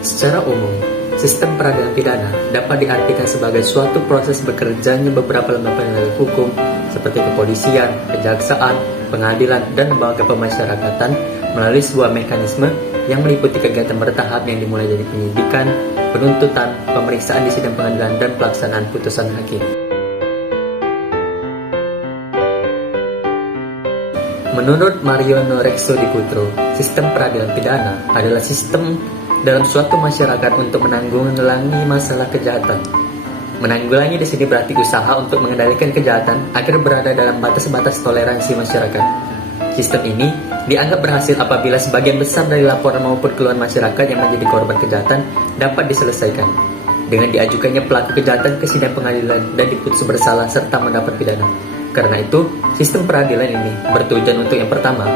Secara umum, sistem peradilan pidana dapat diartikan sebagai suatu proses bekerjanya beberapa lembaga penegak hukum seperti kepolisian, kejaksaan, pengadilan, dan lembaga pemasyarakatan melalui sebuah mekanisme yang meliputi kegiatan bertahap yang dimulai dari penyidikan, penuntutan, pemeriksaan di sidang pengadilan, dan pelaksanaan putusan hakim. Menurut Mario Norexo di Putro, sistem peradilan pidana adalah sistem dalam suatu masyarakat untuk menanggulangi masalah kejahatan. Menanggulangi di sini berarti usaha untuk mengendalikan kejahatan agar berada dalam batas-batas toleransi masyarakat. Sistem ini dianggap berhasil apabila sebagian besar dari laporan maupun keluhan masyarakat yang menjadi korban kejahatan dapat diselesaikan dengan diajukannya pelaku kejahatan ke sidang pengadilan dan diputus bersalah serta mendapat pidana. Karena itu, sistem peradilan ini bertujuan untuk yang pertama,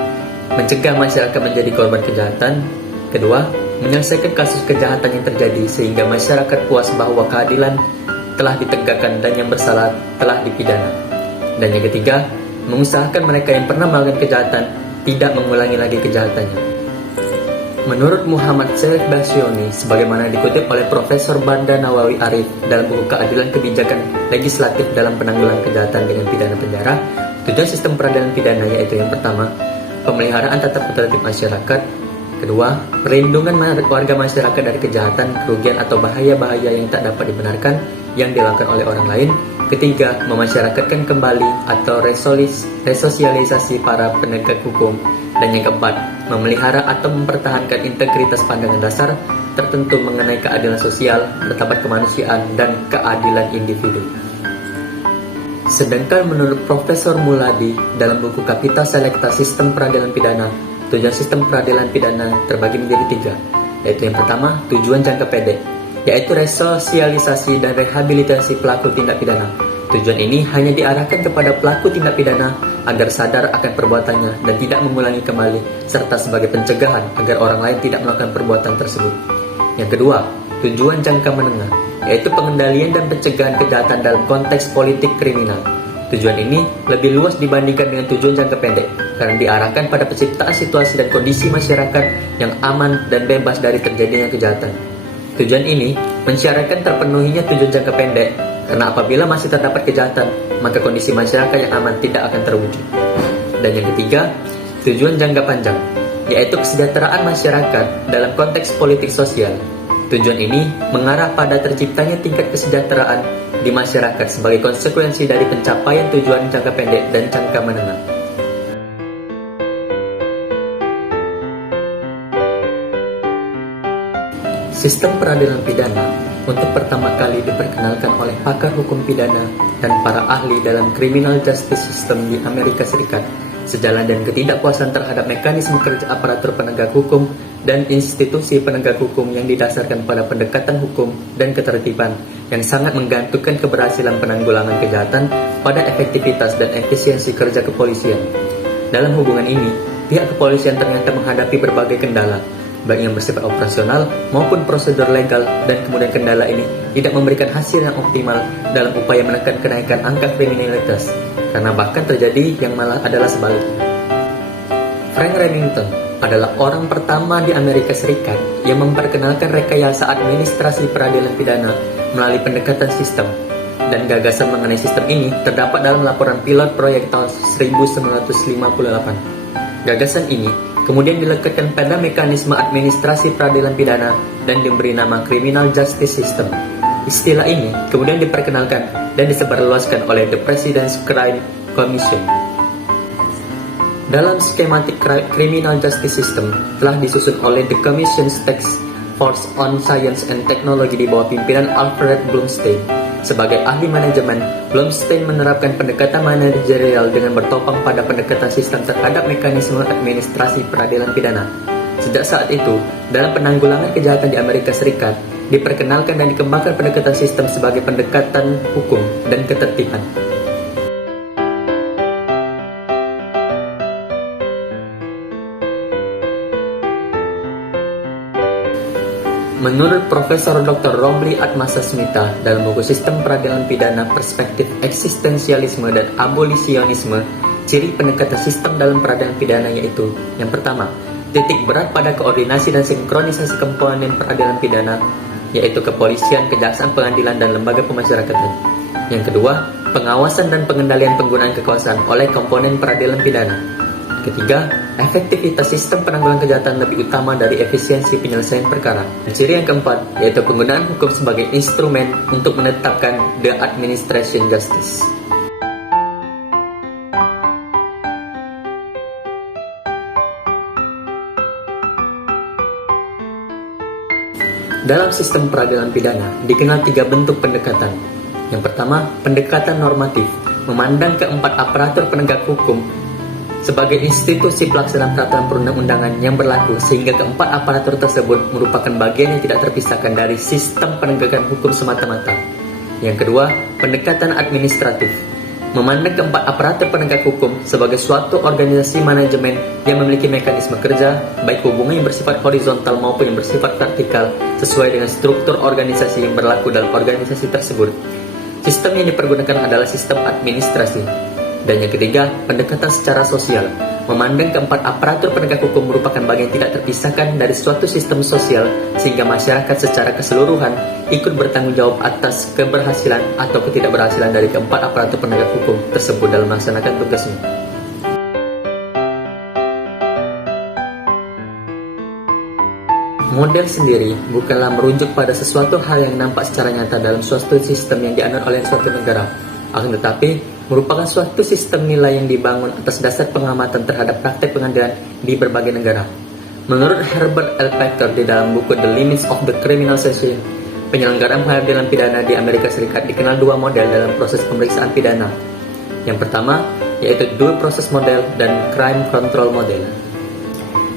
mencegah masyarakat menjadi korban kejahatan. Kedua, menyelesaikan kasus kejahatan yang terjadi sehingga masyarakat puas bahwa keadilan telah ditegakkan dan yang bersalah telah dipidana. Dan yang ketiga, mengusahakan mereka yang pernah melakukan kejahatan tidak mengulangi lagi kejahatannya. Menurut Muhammad Syarif Basyoni, sebagaimana dikutip oleh Profesor Banda Nawawi Arif dalam buku Keadilan Kebijakan Legislatif dalam Penanggulangan Kejahatan dengan Pidana Penjara, tujuan sistem peradilan pidana yaitu yang pertama, pemeliharaan tata tertib masyarakat. Kedua, perlindungan warga masyarakat dari kejahatan, kerugian atau bahaya-bahaya yang tak dapat dibenarkan yang dilakukan oleh orang lain. Ketiga, memasyarakatkan kembali atau resosialisasi para penegak hukum. Dan yang keempat, memelihara atau mempertahankan integritas pandangan dasar tertentu mengenai keadilan sosial, martabat kemanusiaan, dan keadilan individu. Sedangkan menurut Profesor Muladi dalam buku Kapita Selecta Sistem Peradilan Pidana, tujuan sistem peradilan pidana terbagi menjadi tiga, yaitu yang pertama, tujuan jangka pendek, yaitu resosialisasi dan rehabilitasi pelaku tindak pidana. Tujuan ini hanya diarahkan kepada pelaku tindak pidana agar sadar akan perbuatannya dan tidak mengulangi kembali, serta sebagai pencegahan agar orang lain tidak melakukan perbuatan tersebut. Yang kedua, tujuan jangka menengah, yaitu pengendalian dan pencegahan kejahatan dalam konteks politik kriminal. Tujuan ini lebih luas dibandingkan dengan tujuan jangka pendek, karena diarahkan pada penciptaan situasi dan kondisi masyarakat yang aman dan bebas dari terjadinya kejahatan. Tujuan ini mensyaratkan terpenuhinya tujuan jangka pendek, karena apabila masih terdapat kejahatan, maka kondisi masyarakat yang aman tidak akan terwujud. Dan yang ketiga, tujuan jangka panjang, yaitu kesejahteraan masyarakat dalam konteks politik sosial. Tujuan ini mengarah pada terciptanya tingkat kesejahteraan di masyarakat sebagai konsekuensi dari pencapaian tujuan jangka pendek dan jangka menengah. Sistem peradilan pidana untuk pertama kali diperkenalkan oleh pakar hukum pidana dan para ahli dalam criminal justice system di Amerika Serikat, sejalan dengan ketidakpuasan terhadap mekanisme kerja aparatur penegak hukum dan institusi penegak hukum yang didasarkan pada pendekatan hukum dan ketertiban yang sangat menggantungkan keberhasilan penanggulangan kejahatan pada efektivitas dan efisiensi kerja kepolisian. Dalam hubungan ini, pihak kepolisian ternyata menghadapi berbagai kendala, baik yang bersifat operasional maupun prosedur legal, dan kemudian kendala ini tidak memberikan hasil yang optimal dalam upaya menekan kenaikan angka kriminalitas, karena bahkan terjadi yang malah adalah sebaliknya. Frank Remington adalah orang pertama di Amerika Serikat yang memperkenalkan rekayasa administrasi peradilan pidana melalui pendekatan sistem, dan gagasan mengenai sistem ini terdapat dalam laporan pilot proyek tahun 1958. Gagasan ini kemudian dilekatkan pada mekanisme administrasi peradilan pidana dan diberi nama Criminal Justice System. Istilah ini kemudian diperkenalkan dan disebarluaskan oleh The President's Crime Commission. Dalam skematik Criminal Justice System telah disusun oleh The Commission's Task Force on Science and Technology di bawah pimpinan Alfred Blumstein. Sebagai ahli manajemen, Blumstein menerapkan pendekatan manajerial dengan bertopang pada pendekatan sistem terhadap mekanisme administrasi peradilan pidana. Sejak saat itu, dalam penanggulangan kejahatan di Amerika Serikat, diperkenalkan dan dikembangkan pendekatan sistem sebagai pendekatan hukum dan ketertiban. Menurut Profesor Dr. Romli Atmasasmita dalam buku Sistem Peradilan Pidana Perspektif Eksistensialisme dan Abolisionisme, ciri pendekatan sistem dalam peradilan pidana yaitu yang pertama, Titik berat pada koordinasi dan sinkronisasi komponen peradilan pidana, yaitu kepolisian, kejaksaan, pengadilan, dan lembaga pemasyarakatan. Yang kedua, pengawasan dan pengendalian penggunaan kekuasaan oleh komponen peradilan pidana. Ketiga, efektivitas sistem penanggulangan kejahatan lebih utama dari efisiensi penyelesaian perkara. Dan ciri yang keempat, yaitu penggunaan hukum sebagai instrumen untuk menetapkan the administration justice. Dalam sistem peradilan pidana, dikenal 3 bentuk pendekatan. Yang pertama, pendekatan normatif, memandang keempat aparatur penegak hukum sebagai institusi pelaksana peraturan perundang-undangan yang berlaku, sehingga keempat aparatur tersebut merupakan bagian yang tidak terpisahkan dari sistem penegakan hukum semata-mata. Yang kedua, pendekatan administratif, memandang keempat aparatur penegak hukum sebagai suatu organisasi manajemen yang memiliki mekanisme kerja, baik hubungan yang bersifat horizontal maupun yang bersifat vertikal, sesuai dengan struktur organisasi yang berlaku dalam organisasi tersebut. Sistem yang dipergunakan adalah sistem administrasi. Dan yang ketiga, pendekatan secara sosial, memandang keempat aparatur penegak hukum merupakan bagian tidak terpisahkan dari suatu sistem sosial, sehingga masyarakat secara keseluruhan ikut bertanggung jawab atas keberhasilan atau ketidakberhasilan dari keempat aparatur penegak hukum tersebut dalam melaksanakan tugasnya. Model sendiri bukanlah merujuk pada sesuatu hal yang nampak secara nyata dalam suatu sistem yang dianut oleh suatu negara, akan tetapi merupakan suatu sistem nilai yang dibangun atas dasar pengamatan terhadap praktek pengadilan di berbagai negara. Menurut Herbert L. Packer di dalam buku The Limits of the Criminal System, penyelenggaraan pengadilan pidana di Amerika Serikat dikenal 2 model dalam proses pemeriksaan pidana. Yang pertama, yaitu Due Process Model dan Crime Control Model.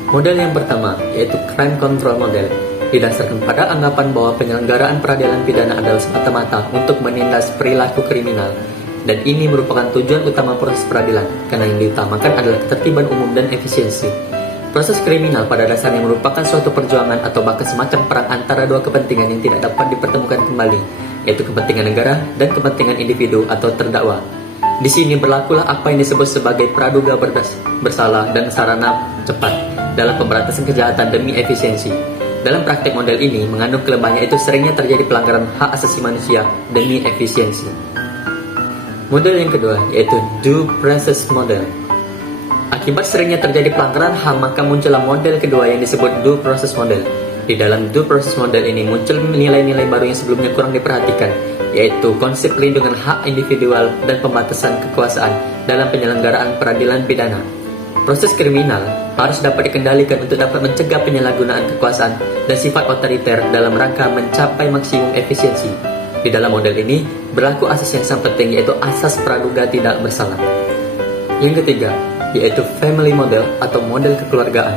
Model yang pertama, yaitu Crime Control Model, didasarkan pada anggapan bahwa penyelenggaraan peradilan pidana adalah semata-mata untuk menindas perilaku kriminal, dan ini merupakan tujuan utama proses peradilan, karena yang diutamakan adalah ketertiban umum dan efisiensi. Proses kriminal pada dasarnya merupakan suatu perjuangan atau bahkan semacam perang antara 2 kepentingan yang tidak dapat dipertemukan kembali, yaitu kepentingan negara dan kepentingan individu atau terdakwa. Di sini berlakulah apa yang disebut sebagai praduga bersalah dan sarana cepat dalam pemberantasan kejahatan demi efisiensi. Dalam praktek model ini mengandung kelemahannya, itu seringnya terjadi pelanggaran hak asasi manusia demi efisiensi. Model yang kedua, yaitu Due Process Model. Akibat seringnya terjadi pelanggaran HAM, maka muncullah model kedua yang disebut Due Process Model. Di dalam Due Process Model ini muncul nilai-nilai baru yang sebelumnya kurang diperhatikan, yaitu konsep pelindungan hak individual dan pembatasan kekuasaan dalam penyelenggaraan peradilan pidana. Proses kriminal harus dapat dikendalikan untuk dapat mencegah penyalahgunaan kekuasaan dan sifat otoriter dalam rangka mencapai maksimum efisiensi. Di dalam model ini berlaku asas yang sangat penting, yaitu asas praduga tidak bersalah. Yang ketiga, yaitu Family Model atau model kekeluargaan.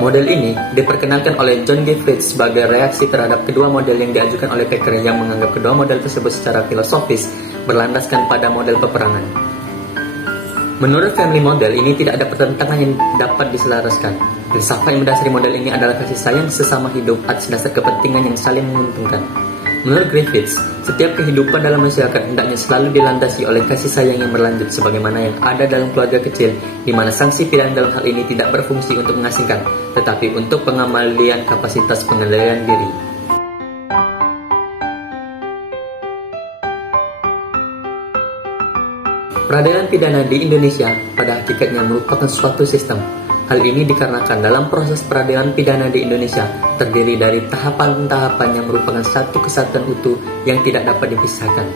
Model ini diperkenalkan oleh John G. Fritz sebagai reaksi terhadap kedua model yang diajukan oleh Packer, yang menganggap kedua model tersebut secara filosofis berlandaskan pada model peperangan. Menurut Family Model ini tidak ada pertentangan yang dapat diselaraskan. Filsafat yang mendasari model ini adalah kasih sayang sesama hidup atas dasar kepentingan yang saling menguntungkan. Menurut Griffiths, setiap kehidupan dalam masyarakat hendaknya selalu dilandasi oleh kasih sayang yang berlanjut, sebagaimana yang ada dalam keluarga kecil, di mana sanksi pidana dalam hal ini tidak berfungsi untuk mengasingkan, tetapi untuk pengamalian kapasitas pengendalian diri. Peradilan pidana di Indonesia pada hakikatnya merupakan suatu sistem. Hal ini dikarenakan dalam proses peradilan pidana di Indonesia terdiri dari tahapan-tahapan yang merupakan satu kesatuan utuh yang tidak dapat dipisahkan.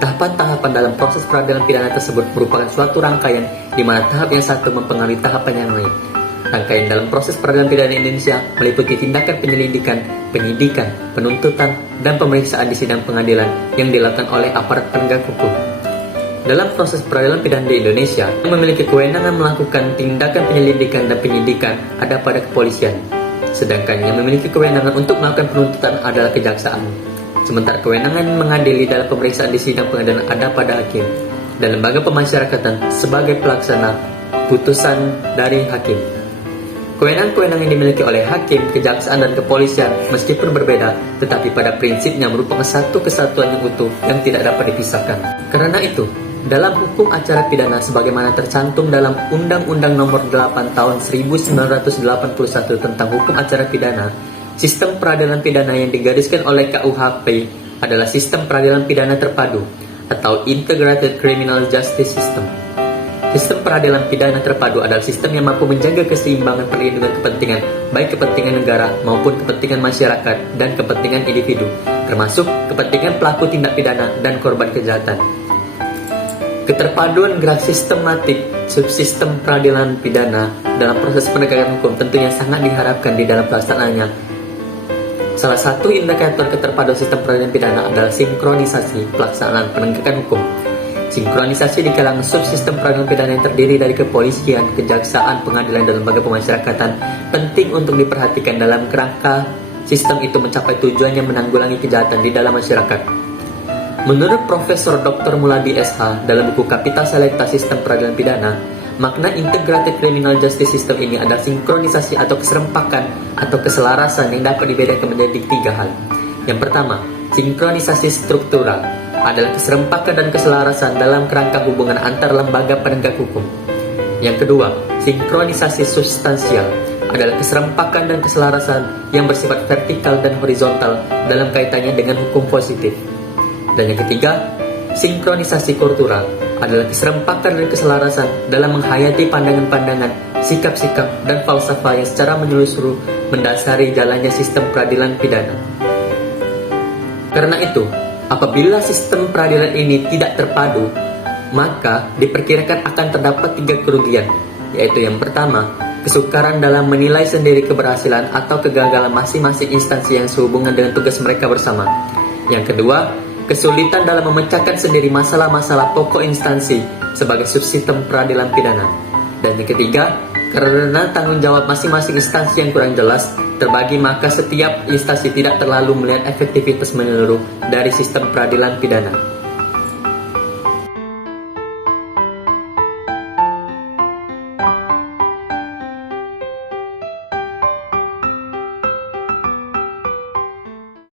Tahapan-tahapan dalam proses peradilan pidana tersebut merupakan suatu rangkaian di mana tahap yang satu mempengaruhi tahapan yang lain. Rangkaian dalam proses peradilan pidana Indonesia meliputi tindakan penyelidikan, penyidikan, penuntutan, dan pemeriksaan di sidang pengadilan yang dilakukan oleh aparat penegak hukum. Dalam proses peradilan pidana di Indonesia, yang memiliki kewenangan melakukan tindakan penyelidikan dan penyidikan ada pada kepolisian. Sedangkan yang memiliki kewenangan untuk melakukan penuntutan adalah kejaksaan. Sementara kewenangan mengadili dalam pemeriksaan di sidang pengadilan ada pada hakim. Dan lembaga pemasyarakatan sebagai pelaksana putusan dari hakim. Kewenangan-kewenangan yang dimiliki oleh hakim, kejaksaan, dan kepolisian meskipun berbeda, tetapi pada prinsipnya merupakan satu kesatuan yang utuh yang tidak dapat dipisahkan. Karena itu, Dalam hukum acara pidana sebagaimana tercantum dalam Undang-Undang Nomor 8 Tahun 1981 tentang Hukum Acara Pidana, sistem peradilan pidana yang digariskan oleh KUHP adalah sistem peradilan pidana terpadu atau Integrated Criminal Justice System. Sistem peradilan pidana terpadu adalah sistem yang mampu menjaga keseimbangan perlindungan kepentingan, baik kepentingan negara maupun kepentingan masyarakat dan kepentingan individu, termasuk kepentingan pelaku tindak pidana dan korban kejahatan. Keterpaduan gerak sistematik subsistem peradilan pidana dalam proses penegakan hukum tentunya sangat diharapkan di dalam pelaksanaannya. Salah satu indikator keterpaduan sistem peradilan pidana adalah sinkronisasi pelaksanaan penegakan hukum. Sinkronisasi di kalangan subsistem peradilan pidana yang terdiri dari kepolisian, kejaksaan, pengadilan, dan lembaga pemasyarakatan penting untuk diperhatikan dalam kerangka sistem itu mencapai tujuannya menanggulangi kejahatan di dalam masyarakat. Menurut Profesor Dr. Muladi SH dalam buku Kapital Selekta Sistem Peradilan Pidana, makna Integrated Criminal Justice System ini adalah sinkronisasi atau keserempakan atau keselarasan yang dapat dibedakan menjadi 3 hal. Yang pertama, sinkronisasi struktural adalah keserempakan dan keselarasan dalam kerangka hubungan antar lembaga penegak hukum. Yang kedua, sinkronisasi substansial adalah keserempakan dan keselarasan yang bersifat vertikal dan horizontal dalam kaitannya dengan hukum positif. Dan yang ketiga, sinkronisasi kultural adalah keserempakan dan keselarasan dalam menghayati pandangan-pandangan, sikap-sikap, dan falsafah yang secara menyeluruh mendasari jalannya sistem peradilan pidana. Karena itu, apabila sistem peradilan ini tidak terpadu, maka diperkirakan akan terdapat 3 kerugian, yaitu yang pertama, kesukaran dalam menilai sendiri keberhasilan atau kegagalan masing-masing instansi yang sehubungan dengan tugas mereka bersama. Yang kedua, kesulitan dalam memecahkan sendiri masalah-masalah pokok instansi sebagai subsistem peradilan pidana. Dan yang ketiga, karena tanggung jawab masing-masing instansi yang kurang jelas terbagi, maka setiap instansi tidak terlalu melihat efektivitas menyeluruh dari sistem peradilan pidana.